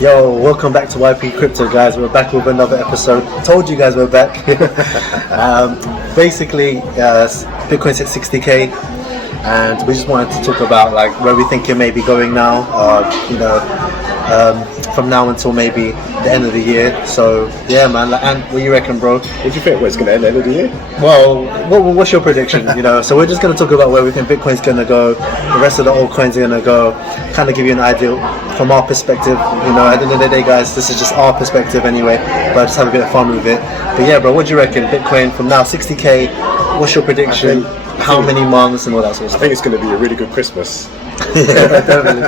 Yo, welcome back to YPCRYPTO, guys. We're back with another episode. Told you guys we're back. Basically, Bitcoin's at 60k, and we just wanted to talk about like where we think it may be going now. From now until maybe the end of the year. So yeah, man. And what do you reckon, bro? What do you think? It's going to end the end of the year? Well, what's your prediction? So we're just going to talk about where we think Bitcoin's going to go. The rest of the altcoins are going to go. Kind of give you an idea from our perspective. At the end of the day, guys, this is just our perspective anyway. But just have a bit of fun with it. But yeah, bro, what do you reckon? Bitcoin from now 60k. What's your prediction? How many months and all that sort of stuff? I think it's going to be a really good Christmas. Yeah, definitely.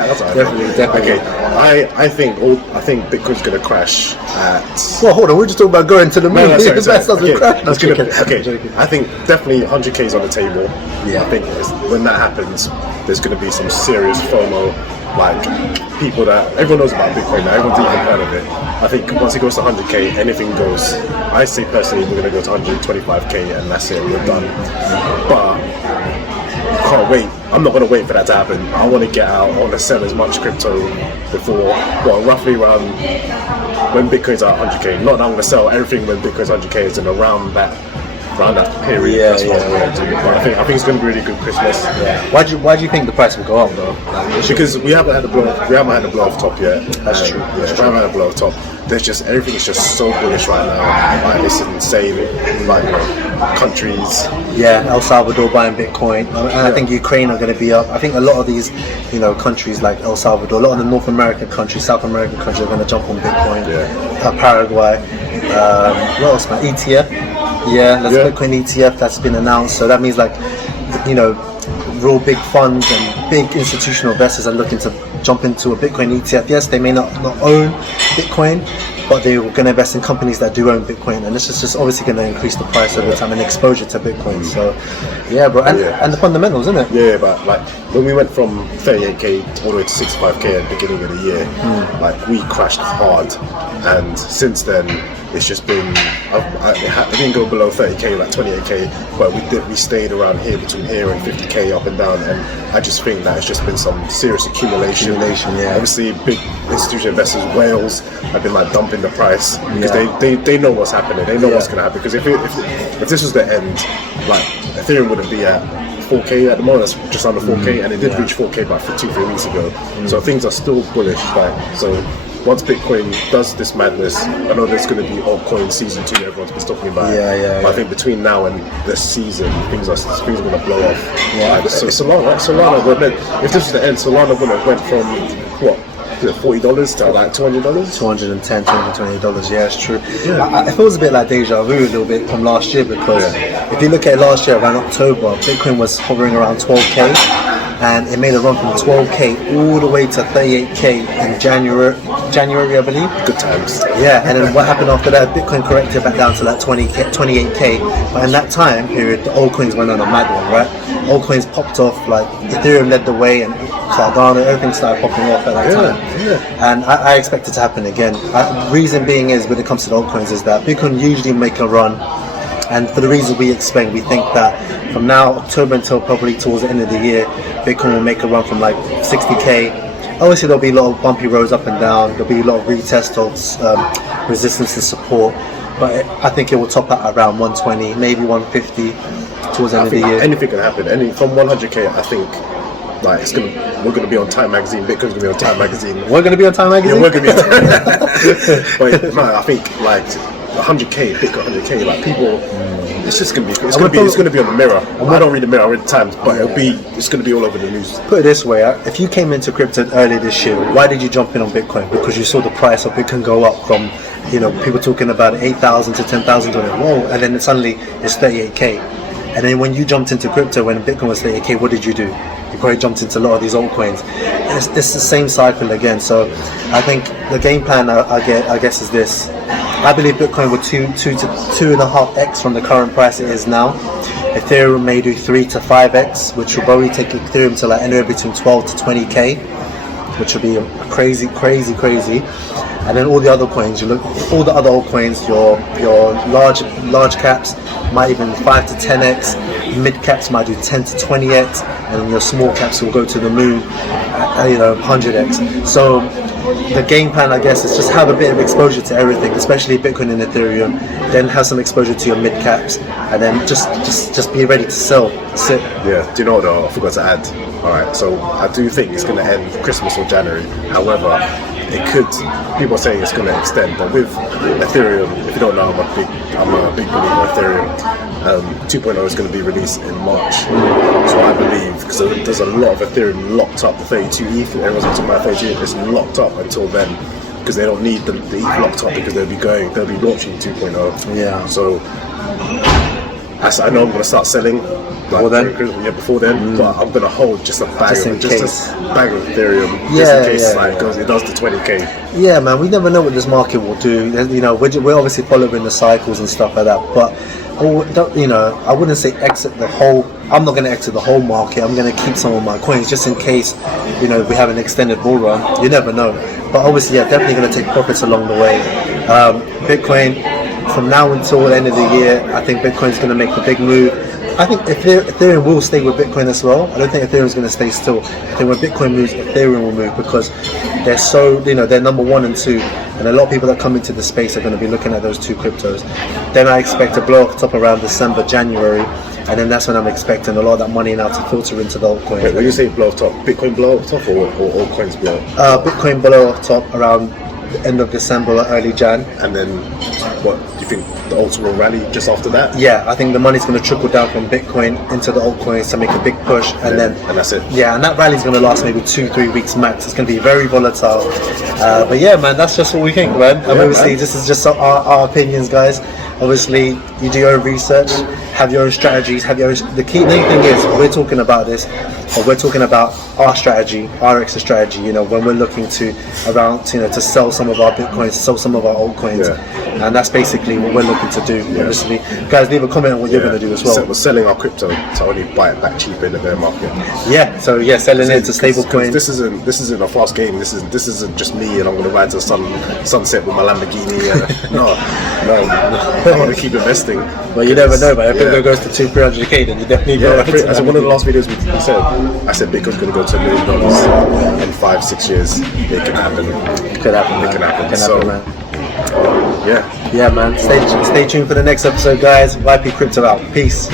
Okay, I think Bitcoin's going to crash at. Well, hold on. We're just talking about going to the moon. Okay. I think definitely 100k is on the table. Yeah. I think when that happens, there's going to be some serious FOMO. Like people that everyone knows about Bitcoin now, everyone's even heard of it. I think once it goes to 100k, anything goes. I say personally, we're going to go to 125k, and that's it. We're done. But can't wait. I'm not going to wait for that to happen. I want to get out. I want to sell as much crypto before, roughly around when Bitcoin's at 100k. Not that I'm going to sell everything when Bitcoin's 100k, is around that period. That's what I'm going to do. But I think it's going to be a really good Christmas. Yeah. Why do you think the price will go up though? Because we haven't had a blow off top yet. That's true. We haven't had a blow off top. Everything is just so bullish right now. Like, it's insane. Like, countries. Yeah, El Salvador buying Bitcoin, and I think Ukraine are going to be up. I think a lot of these, countries like El Salvador, a lot of the North American countries, South American countries are going to jump on Bitcoin. Yeah. Paraguay. What else, man? ETF. Yeah, there's a Bitcoin ETF that's been announced. So that means real big funds and big institutional investors are looking to jump into a Bitcoin ETF. Yes, they may not own Bitcoin, but they're going to invest in companies that do own Bitcoin, and this is just obviously going to increase the price over time and exposure to Bitcoin. So yeah, bro, and the fundamentals, isn't it? Yeah, but like when we went from 38k all the way to 65k at the beginning of the year, like we crashed hard, and since then it's just been. It didn't go below 30k, like 28k, but we stayed around here, between here and 50k, up and down, and I just think that it's just been some serious accumulation. Yeah. Obviously, big institutional investors, whales, have been like dumping the price because they know what's happening. They know what's going to happen. Because if this was the end, like Ethereum wouldn't be at 4k at the moment. That's just under 4k, and it did reach 4k about 2-3 weeks ago. So things are still bullish. Once Bitcoin does this madness, I know there's going to be altcoin season 2. Everyone's been talking about it. But I think between now and this season, things are going to blow off. Yeah. So Solana, if this was the end, Solana would have went from what? $40 to like $200? $210, $220. Yeah, it's true. Yeah. It feels a bit like deja vu a little bit from last year, because if you look at it last year around October, Bitcoin was hovering around 12k, and it made a run from 12k all the way to 38k in January, I believe. Good times. Yeah, and then what happened after that? Bitcoin corrected back down to like 28k. But in that time period, the altcoins went on a mad one, right? Altcoins popped off, like Ethereum led the way, and Cardano, everything started popping off at that time. Yeah. And I expect it to happen again. Reason being is, when it comes to the altcoins, is that Bitcoin usually make a run, and for the reasons we explained, we think that from now October until probably towards the end of the year, Bitcoin will make a run from like 60k. Obviously there'll be a lot of bumpy roads up and down, there'll be a lot of retests of resistance and support, but I think it will top out around 120, maybe 150 towards the end of the year. Anything can happen. From 100k, I think we're gonna be on Time Magazine. Bitcoin's gonna be on Time Magazine. We're gonna be on Time Magazine. Yeah, we're gonna be on Time. But man, I think like 100k, Bitcoin 100k, like people. It's just gonna be. It's gonna be on the Mirror. I don't read the Mirror, I read the Times, but it's gonna be all over the news. Put it this way: if you came into crypto earlier this year, why did you jump in on Bitcoin? Because you saw the price of Bitcoin go up from, people talking about 8,000 to 10,000 on it. Whoa! And then suddenly it's 38k. And then when you jumped into crypto when Bitcoin was 38k, what did you do? You probably jumped into a lot of these altcoins. It's the same cycle again. So I think the game plan I guess is this. I believe Bitcoin will 2 to 2.5x from the current price it is now. Ethereum may do 3 to 5x, which will probably take Ethereum to like anywhere between 12 to 20k, which will be crazy. And then all the other coins, all the other altcoins, your large caps might even 5 to 10x, mid caps might do 10 to 20x, and then your small caps will go to the moon at 100x. So the game plan, I guess, is just have a bit of exposure to everything, especially Bitcoin and Ethereum. Then have some exposure to your mid caps, and then just be ready to sell. That's it. Yeah. Do you know what though? I forgot to add. All right. So I do think it's going to end Christmas or January. However, it could. People are saying it's going to extend, but with Ethereum, if you don't know, I'm a big believer in Ethereum. 2.0 is going to be released in March, so I believe, because there's a lot of Ethereum locked up. The 32 ETH, everyone's talking about 32 ETH, it's locked up until then, because they don't need the ETH locked up, because they'll be launching 2.0. Yeah. So I know I'm going to start selling. Before then? Yeah, before then, but I'm gonna hold just a bag Just in of case. a bag of Ethereum, Yeah, just in case yeah, it does the 20k. Yeah, man, we never know what this market will do. You know, we're obviously following the cycles and stuff like that, but you know, I wouldn't say exit the whole. I'm not going to exit the whole market. I'm going to keep some of my coins just in case, you know, we have an extended bull run. You never know. But obviously, yeah, definitely going to take profits along the way. Bitcoin, from now until the end of the year, I think Bitcoin's going to make the big move. I think Ethereum will stay with Bitcoin as well. I don't think Ethereum is going to stay still. I think when Bitcoin moves, Ethereum will move, because they're so, you know, they're number 1 and 2, and a lot of people that come into the space are going to be looking at those two cryptos. Then I expect to blow off top around December, January, and then that's when I'm expecting a lot of that money now to filter into the altcoins. Wait, when you say blow off top, Bitcoin blow off top, or all coins blow off? Bitcoin blow off top around the end of December or early Jan. And then, what do you think, the alts will rally just after that? Yeah, I think the money's going to trickle down from Bitcoin into the altcoins to make a big push, and that's it. Yeah, and that rally's going to last maybe 2-3 weeks max. It's going to be very volatile. But yeah, man, that's just what we think, man. And obviously, this is just our opinions, guys. Obviously, you do your own research, have your own strategies, the key thing is, we're talking about this, or we're talking about our strategy, our exit strategy, you know, when we're looking to to sell some of our Bitcoins, sell some of our altcoins, and that's basically what we're looking to do. Obviously, guys, leave a comment on what you're going to do as well. We're selling our crypto to only buy it back cheaper in the bear market. Yeah, so yeah, selling it to stable coins. This isn't a fast game. This isn't just me and I'm going to ride to the sunset with my Lamborghini. No. I want to keep investing. But you never know, but if it goes to 200-300k, then you definitely go. As one of the last videos we said, I said Bitcoin's going to go to $1 million in 5-6 years. It can happen. It can happen. So, man. Yeah, man. Stay tuned for the next episode, guys. YP Crypto out. Peace.